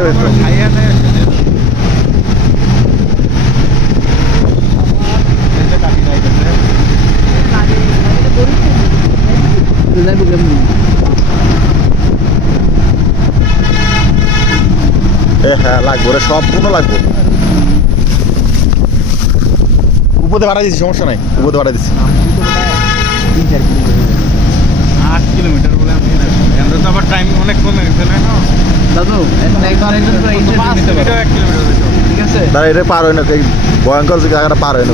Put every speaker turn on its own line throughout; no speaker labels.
বুঝতে পেরেছি হ্যাঁ লাগবো রে সম্পূর্ণ লাগবো। উপরে ভাড়া দিচ্ছি সমস্যা নাই। উপরে ভাড়া দিচ্ছি
আট কিলোমিটার বলে আমি টাইম অনেক কমে গেছে না?
দাদু এখন একজন করে ঠিক আছে?
এটা পার হয় না এই ভয়ঙ্কর যে জায়গাটা পার হয় না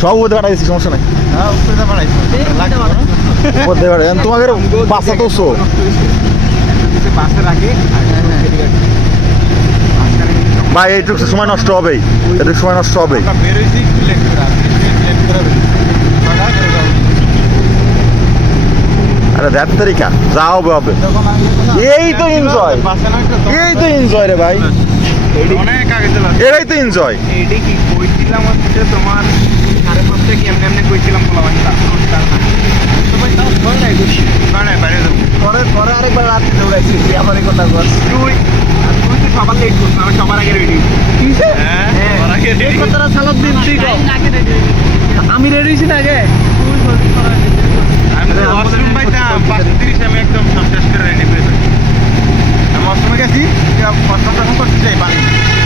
সব উপরে ভাড়া সমস্যা নাই।
হ্যাঁ
তোমাদের বাসা তো শো
যদি বাসে রাখি
ভাই এইটুকু সময় নষ্ট হবেই। এইটুকু সময় নষ্ট হবেই
আমরা বেরোইছি একটু লেট করে আসছি লেট করে বেরোইছি ছটা করে যাব।
দেখ তারিখা যা হবে হবে এই তো
তখন-
এই তো এনজয় রে ভাই। এটাই তো এনজয়
তোমার সাড়ে পাঁচটা কি এমনি এমনি কইছিলাম
পরে পরে আরেকবার রাত্রে দৌড়াইছি আমার এই কথা বল।
তুই আর তুই তো সবার লেট করছিস আমি সবার আগে রেডি হ্যাঁ
কথাটা সালাদ দিন আমি রেডি হয়েছি না আগে
আমি তো ওয়াশরুম পাইতাম পাঁচটা তিরিশে আমি একদম সব শেষ করে রেডি হয়ে যাই আমি ওয়াশরুমে গেছি ওয়াশরুম যখন করতে চাই পানি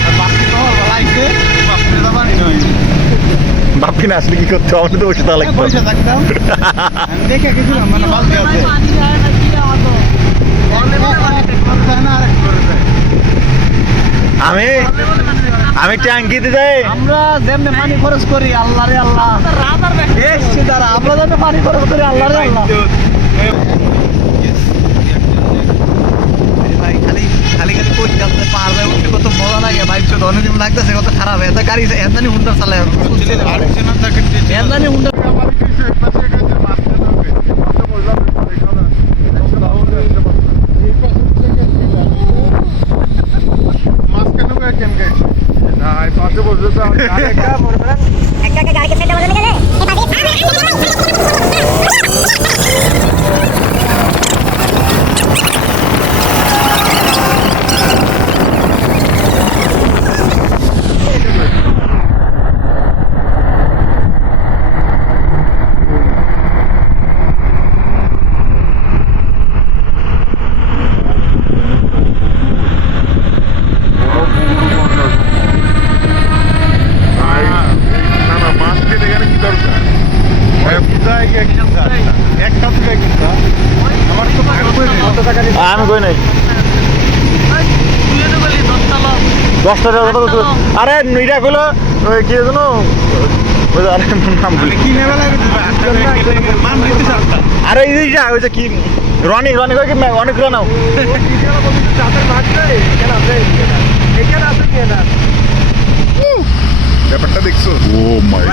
আর বাসটি তো লাইছে বাসটি তো পানি নয়
বাপি না আসলে কি করতে হবে? তো বসে তাহলে
পয়সা থাকতাম। আমি দেখে গেছিলাম মানে বালতি আছে।
আমি আমি ট্যাঙ্কিতে যাই।
আমরা যেমনি পানি খরচ করি আল্লাহ। রে আল্লাহ আমরা যেমনি পানি খরচ করি আল্লাহ। রে আল্লাহ লাগতেছে কত খারাপ এত গাড়ি এদানি হুন্ডা চালায় এদানি হুন্ডা
একটা গাড়িকে ফেলতে বলে গেলে
একটা থেকে কিনতা আমার তো ভাগ করে দে।
আমি কই নাই? দশ টাকা কথা আরে এটা কইলো ওই কি জানো আরে
মান
এই যে ওই যে কি রনি রনি কই কি অনেকগুলো ব্যাপারটা দেখছ? ও মাই